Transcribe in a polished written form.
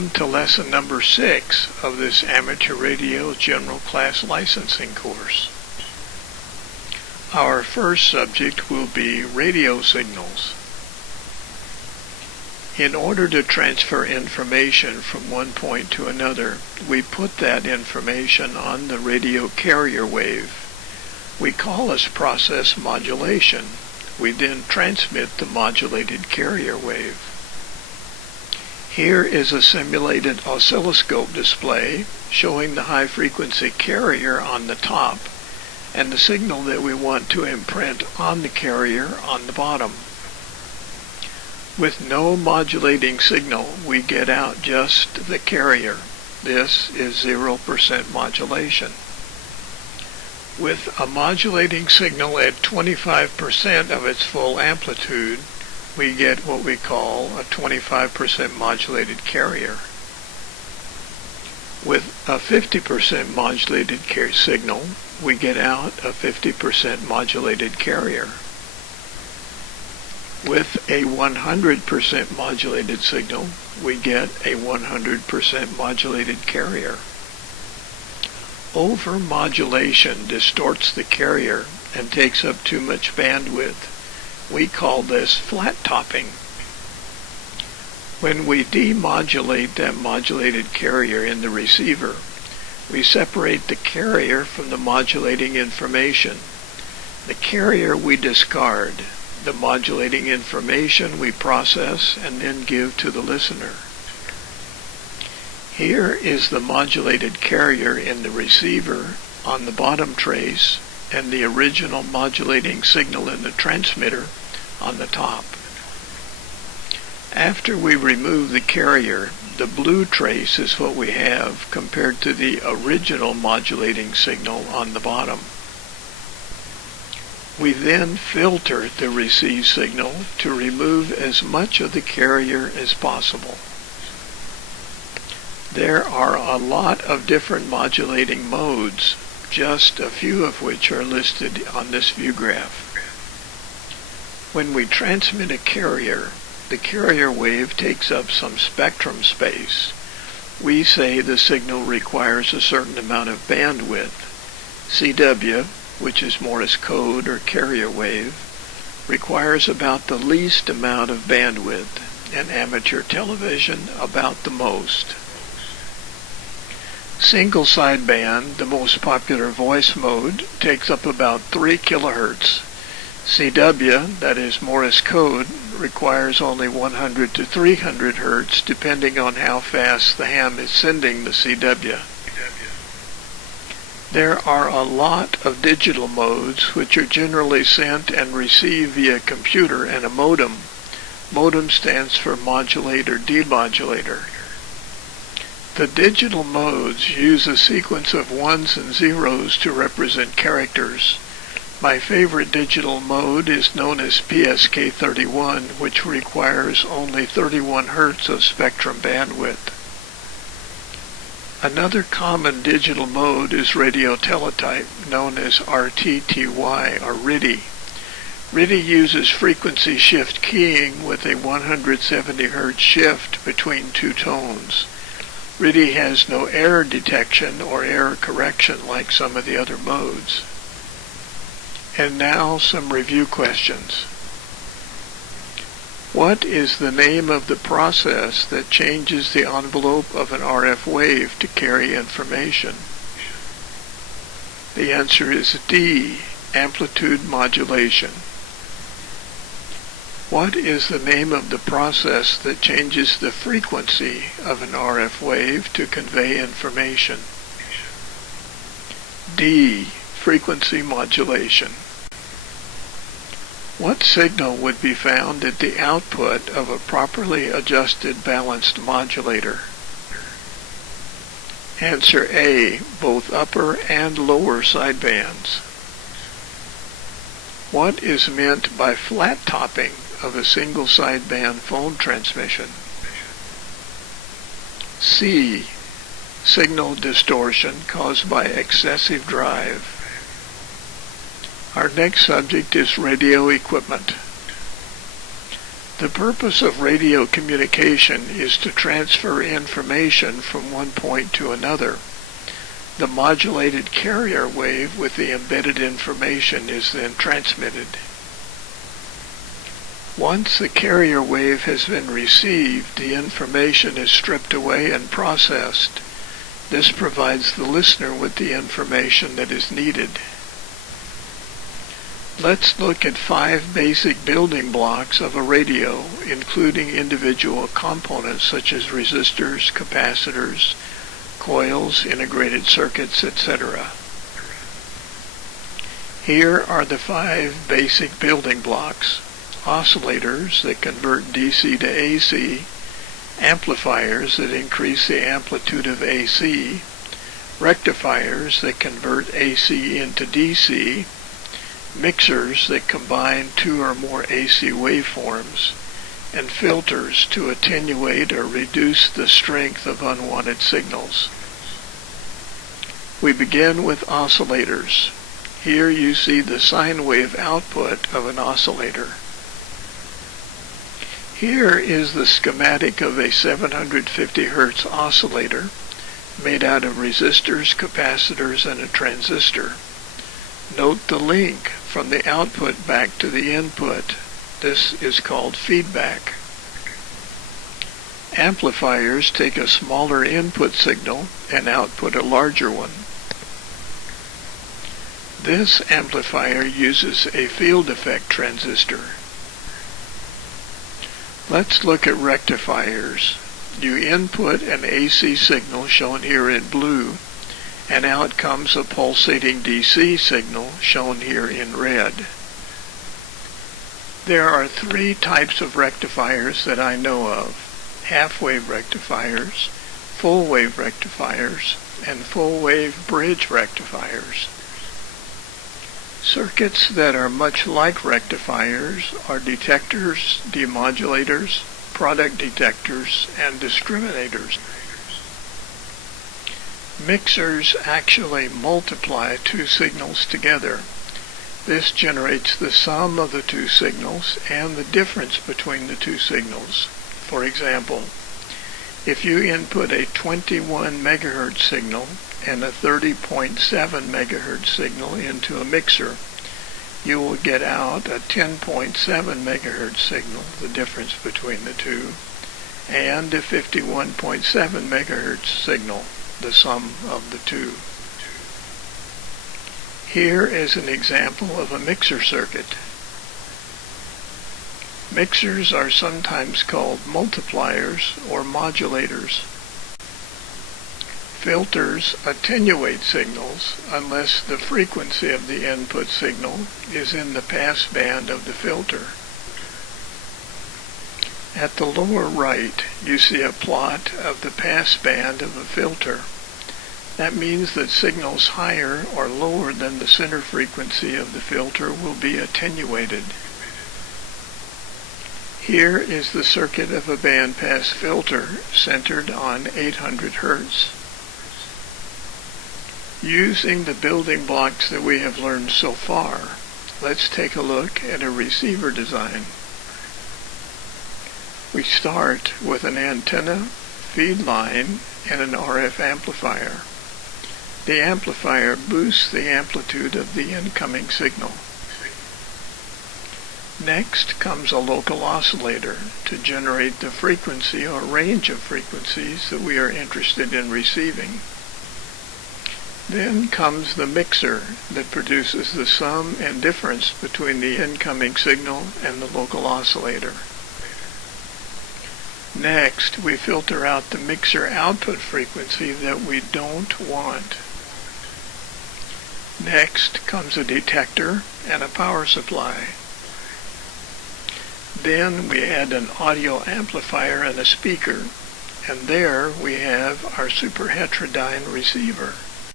Welcome to lesson number 6 of this Amateur Radio General Class Licensing course. Our first subject will be radio signals. In order to transfer information from one point to another, we put that information on the radio carrier wave. We call this process modulation. We then transmit the modulated carrier wave. Here is a simulated oscilloscope display showing the high-frequency carrier on the top and the signal that we want to imprint on the carrier on the bottom. With no modulating signal, we get out just the carrier. This is 0% modulation. With a modulating signal at 25% of its full amplitude, we get what we call a 25% modulated carrier. With a 50% modulated signal, we get out a 50% modulated carrier. With a 100% modulated signal, we get a 100% modulated carrier. Over-modulation distorts the carrier and takes up too much bandwidth. We call this flat topping. When we demodulate that modulated carrier in the receiver, we separate the carrier from the modulating information. The carrier we discard. The modulating information we process and then give to the listener. Here is the modulated carrier in the receiver on the bottom trace and the original modulating signal in the transmitter on the top. After we remove the carrier, the blue trace is what we have compared to the original modulating signal on the bottom. We then filter the received signal to remove as much of the carrier as possible. There are a lot of different modulating modes, just a few of which are listed on this view graph. When we transmit a carrier, the carrier wave takes up some spectrum space. We say the signal requires a certain amount of bandwidth. CW, which is Morse code or carrier wave, requires about the least amount of bandwidth, and amateur television about the most. Single sideband, the most popular voice mode, takes up about 3 kHz. CW, that is Morse code, requires only 100 to 300 Hz depending on how fast the ham is sending the CW. There are a lot of digital modes which are generally sent and received via computer and a modem. Modem stands for modulate or demodulator. The digital modes use a sequence of ones and zeros to represent characters. My favorite digital mode is known as PSK31, which requires only 31 Hz of spectrum bandwidth. Another common digital mode is radio teletype, known as RTTY or RTTY. RTTY uses frequency shift keying with a 170 Hz shift between two tones. RTTY has no error detection or error correction like some of the other modes. And now some review questions. What is the name of the process that changes the envelope of an RF wave to carry information? The answer is D, amplitude modulation. What is the name of the process that changes the frequency of an RF wave to convey information? D, frequency modulation. What signal would be found at the output of a properly adjusted balanced modulator? Answer A, both upper and lower sidebands. What is meant by flat topping of a single sideband phone transmission? C, signal distortion caused by excessive drive. Our next subject is radio equipment. The purpose of radio communication is to transfer information from one point to another. The modulated carrier wave with the embedded information is then transmitted. Once the carrier wave has been received, the information is stripped away and processed. This provides the listener with the information that is needed. Let's look at 5 basic building blocks of a radio, including individual components such as resistors, capacitors, coils, integrated circuits, etc. Here are the 5 basic building blocks: oscillators that convert DC to AC, amplifiers that increase the amplitude of AC, rectifiers that convert AC into DC, mixers that combine 2 or more AC waveforms, and filters to attenuate or reduce the strength of unwanted signals. We begin with oscillators. Here you see the sine wave output of an oscillator. Here is the schematic of a 750 Hz oscillator made out of resistors, capacitors, and a transistor. Note the link from the output back to the input. This is called feedback. Amplifiers take a smaller input signal and output a larger one. This amplifier uses a field effect transistor. Let's look at rectifiers. You input an AC signal shown here in blue, and out comes a pulsating DC signal shown here in red. There are 3 types of rectifiers that I know of: half-wave rectifiers, full-wave rectifiers, and full-wave bridge rectifiers. Circuits that are much like rectifiers are detectors, demodulators, product detectors, and discriminators. Mixers actually multiply 2 signals together. This generates the sum of the 2 signals and the difference between the 2 signals. For example, if you input a 21 MHz signal and a 30.7 MHz signal into a mixer, you will get out a 10.7 MHz signal, the difference between the 2, and a 51.7 MHz signal, the sum of the 2. Here is an example of a mixer circuit. Mixers are sometimes called multipliers or modulators. Filters attenuate signals unless the frequency of the input signal is in the pass band of the filter. At the lower right, you see a plot of the pass band of a filter. That means that signals higher or lower than the center frequency of the filter will be attenuated. Here is the circuit of a bandpass filter centered on 800 Hz. Using the building blocks that we have learned so far, let's take a look at a receiver design. We start with an antenna, feed line, and an RF amplifier. The amplifier boosts the amplitude of the incoming signal. Next comes a local oscillator to generate the frequency or range of frequencies that we are interested in receiving. Then comes the mixer that produces the sum and difference between the incoming signal and the local oscillator. Next, we filter out the mixer output frequency that we don't want. Next comes a detector and a power supply. Then we add an audio amplifier and a speaker, and there we have our superheterodyne receiver.